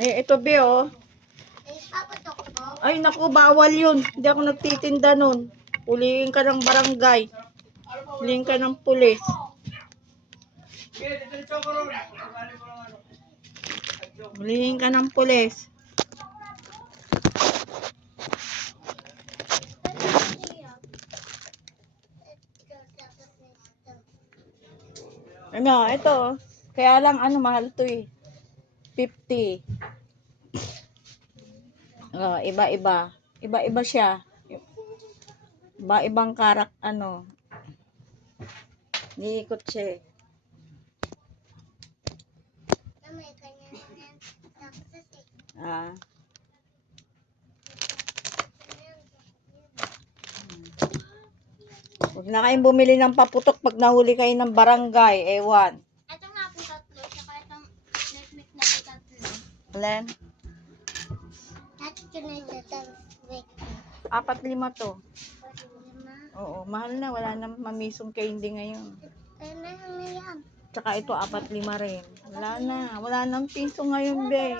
Ay, ito be, oh. Ay, naku, bawal yun. Hindi ako nagtitinda nun. Huliin ka ng barangay. Huliin ka ng pulis. Huliin ka ng pulis. Ano, ito. Kaya lang, mahal to eh. 50. Iba-iba. Iba-iba siya. Iba-ibang karak, Niikot siya eh. Ah. Huwag na kayong bumili ng paputok pag nahuli kayo ng barangay. Ewan. Ito nga po tatlo, saka itong netmit na po tatlo. Len? Ito na ito, wait. 4-5 to. 4-5. Oo, mahal na. Wala na mamisong candy ngayon. Ano yan? Tsaka ito 4-5 rin. Wala na. Wala nang piso ngayon, be.